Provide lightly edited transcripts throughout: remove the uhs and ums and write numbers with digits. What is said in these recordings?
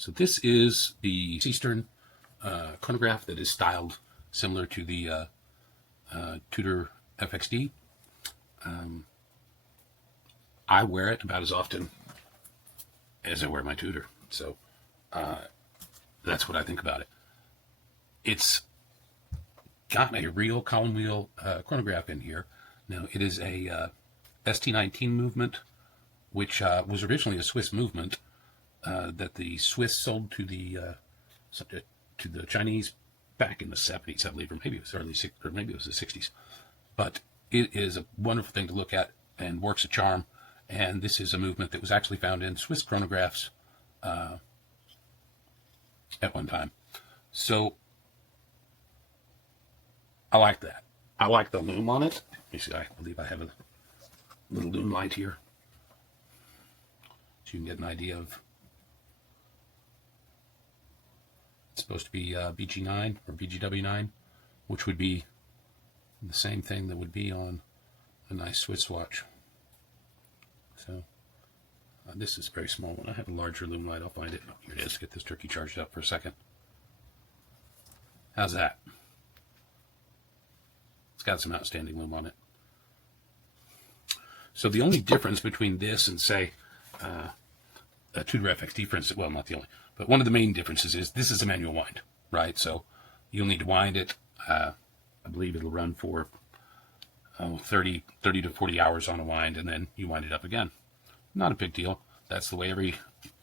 So this is the Seestern chronograph that is styled similar to the Tudor FXD. I wear it about as often as I wear my Tudor, so that's what I think about it. It's got a real column wheel chronograph in here. Now it is a ST19 movement, which was originally a Swiss movement that the Swiss sold to the Chinese back in the 70s, I believe, or maybe it was maybe it was the 60s. But it is a wonderful thing to look at and works a charm. And this is a movement that was actually found in Swiss chronographs at one time. So I like that. I like the loom on it. Let me see, I believe I have a little loom light here, so you can get an idea of. It's supposed to be BG9 or BGW9, which would be the same thing that would be on a nice Swiss watch. So this is a very small one. I have a larger loom light. I'll find it. Oh, here it is. Get this turkey charged up for a second. How's that? It's got some outstanding loom on it. So the only difference between this and, say, a Tudor FXD, for instance, well, not the only, but one of the main differences is this is a manual wind, right? So you'll need to wind it. I believe it'll run for 30 to 40 hours on a wind, and then you wind it up again. Not a big deal. That's the way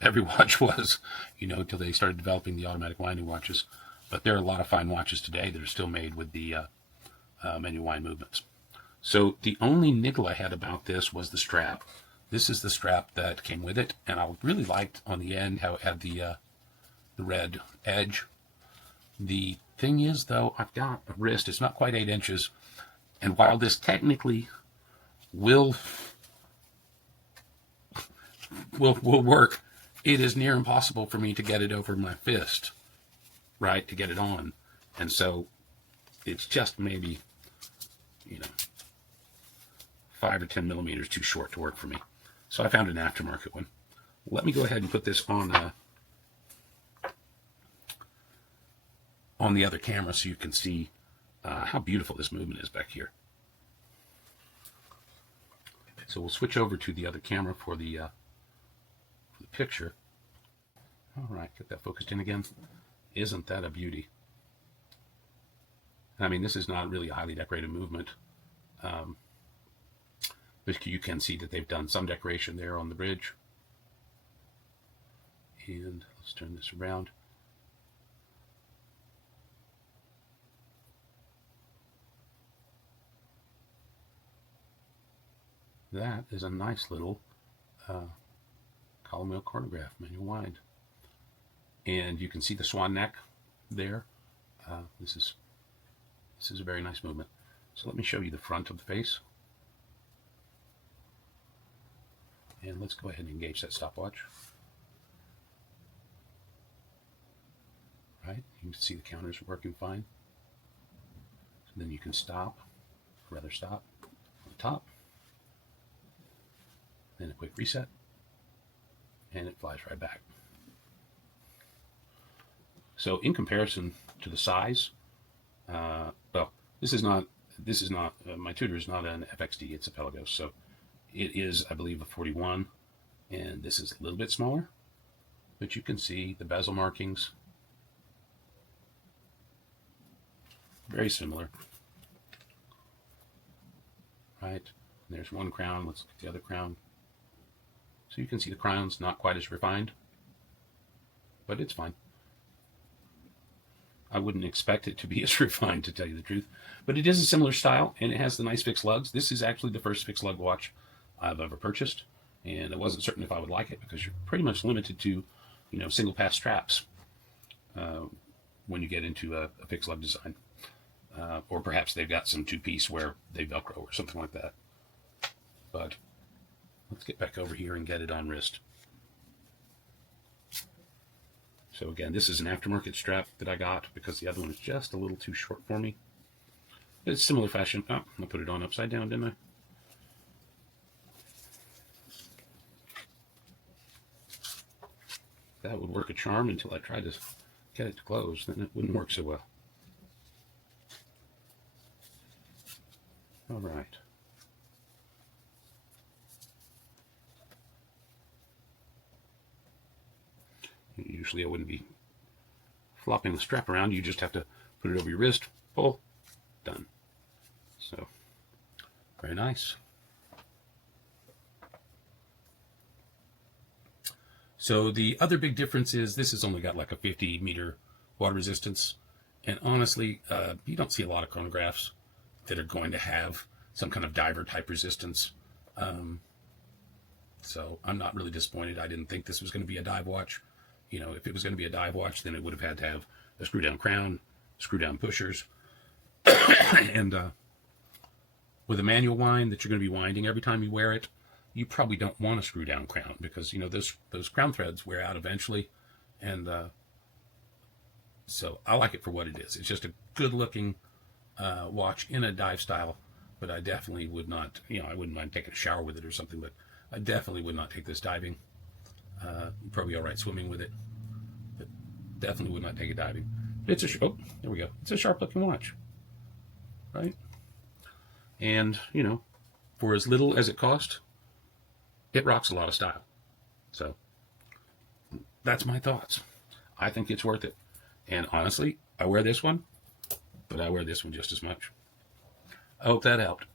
every watch was, until they started developing the automatic winding watches. But there are a lot of fine watches today that are still made with the manual wind movements. So the only niggle I had about this was the strap. This is the strap that came with it, and I really liked on the end how it had the red edge. The thing is, though, I've got a wrist. It's not quite 8 inches, and while this technically will work, it is near impossible for me to get it over my fist, right, to get it on. And so it's just maybe, 5 or 10 millimeters too short to work for me. So I found an aftermarket one. Let me go ahead and put this on the other camera so you can see how beautiful this movement is back here. So we'll switch over to the other camera for the picture. All right, get that focused in again. Isn't that a beauty? I mean, this is not really a highly decorated movement. But you can see that they've done some decoration there on the bridge. And let's turn this around. That is a nice little column wheel chronograph, manual wind. And you can see the swan neck there. This is a very nice movement. So let me show you the front of the face. And let's go ahead and engage that stopwatch. Right, you can see the counters are working fine. So then you can stop, or rather stop on the top. Then a quick reset, and it flies right back. So in comparison to the size, well, this is not my Tudor is not an FXD, it's a Pelagos. So it is, I believe, a 41, and this is a little bit smaller, but you can see the bezel markings. Very similar. Right, there's one crown. Let's look at the other crown. So you can see the crown's not quite as refined, but it's fine. I wouldn't expect it to be as refined, to tell you the truth, but it is a similar style, and it has the nice fixed lugs. This is actually the first fixed lug watch I've ever purchased, and I wasn't certain if I would like it because you're pretty much limited to, single pass straps when you get into a fixed lug design, or perhaps they've got some two-piece where they Velcro or something like that. But let's get back over here and get it on wrist. So again, this is an aftermarket strap that I got because the other one is just a little too short for me. But it's similar fashion. Oh, I put it on upside down, didn't I? that would work a charm until I tried to get it to close. Then it wouldn't work so well. All right. Usually I wouldn't be flopping the strap around. You just have to put it over your wrist, pull, done. So, very nice. So the other big difference is this has only got like a 50-meter water resistance. And honestly, you don't see a lot of chronographs that are going to have some kind of diver type resistance. So I'm not really disappointed. I didn't think this was going to be a dive watch. You know, if it was going to be a dive watch, then it would have had to have a screw down crown, screw down pushers, and with a manual wind that you're going to be winding every time you wear it, you probably don't want a screw down crown because, you know, those crown threads wear out eventually. And so I like it for what it is. It's just a good looking watch in a dive style, but I definitely would not, you know, I wouldn't mind taking a shower with it or something, but I definitely would not take this diving. Probably all right swimming with it, but definitely would not take it diving. It's a, oh, there we go. It's a sharp looking watch, right? And, you know, for as little as it cost, it rocks a lot of style. So that's my thoughts. I think it's worth it. And honestly, I wear this one, but I wear this one just as much. I hope that helped.